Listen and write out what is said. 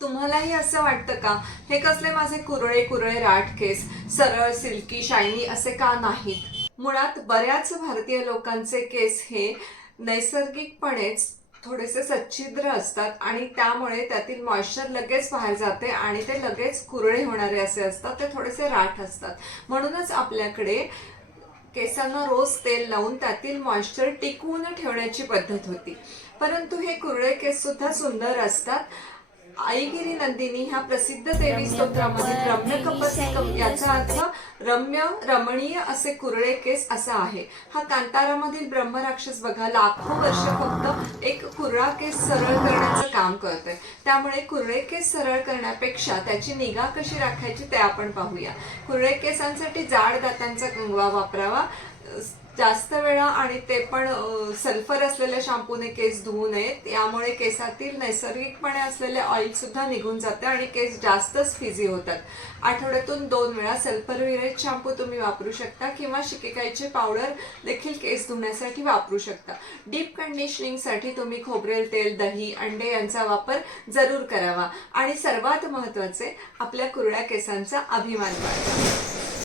तुम्हालाही असं वाटतं का, हे कसले माझे कुरळे कुरळे राठ केस, सरळ सिल्की शायनी असे का नाहीत? मुळात बऱ्याच भारतीय लोकांचे केस हे नैसर्गिकपणेच थोडेसे सच्छिद्र असतात आणि त्यामुळे त्यातील मॉइश्चर लगेच बाहेर जाते आणि ते लगेच कुरळे होणारे असे असतात, ते थोडेसे राठ असतात. म्हणूनच आपल्याकडे केसांना रोज तेल लावून त्यातील मॉइश्चर टिकवून ठेवण्याची पद्धत होती. परंतु हे कुरळे केस सुद्धा सुंदर असतात. आईगिरी नंदिनी ह्या प्रसिद्ध देवी स्तोत्रामधील रम्य कपस्कम याचा अर्थ रम्य रमणीय असे कुरळे केस असा आहे. हा कांतारामधील ब्रह्मराक्षस बघा लाखो वर्ष फक्त एक कुरळा केस सरळ करण्याचं काम करतोय. त्यामुळे कुरळे केस सरळ करण्यापेक्षा त्याची निगा कशी राखायची ते आपण पाहूया. कुरळे केसांसाठी जाड दातांचा कंगवा वापरावा. जास्त वेळा आणि ते पण सल्फर असलेल्या शॅम्पूने केस धुवू नयेत. यामुळे केसातील नैसर्गिकपणे असलेले ऑइल सुद्धा निघून जाते आणि केस जास्तच फिझी होतात. आठवड्यातून 2 वेळा सल्फर विरहित शॅम्पू तुम्ही वापरू शकता किंवा शिकेकाईचे पावडर देखील केस धुण्यासाठी वापरू शकता. डीप कंडिशनिंगसाठी तुम्ही खोबरेल तेल, दही, अंडे यांचा वापर जरूर करावा आणि सर्वात महत्त्वाचे आपल्या कुरळ्या केसांचा अभिमान बाळगा.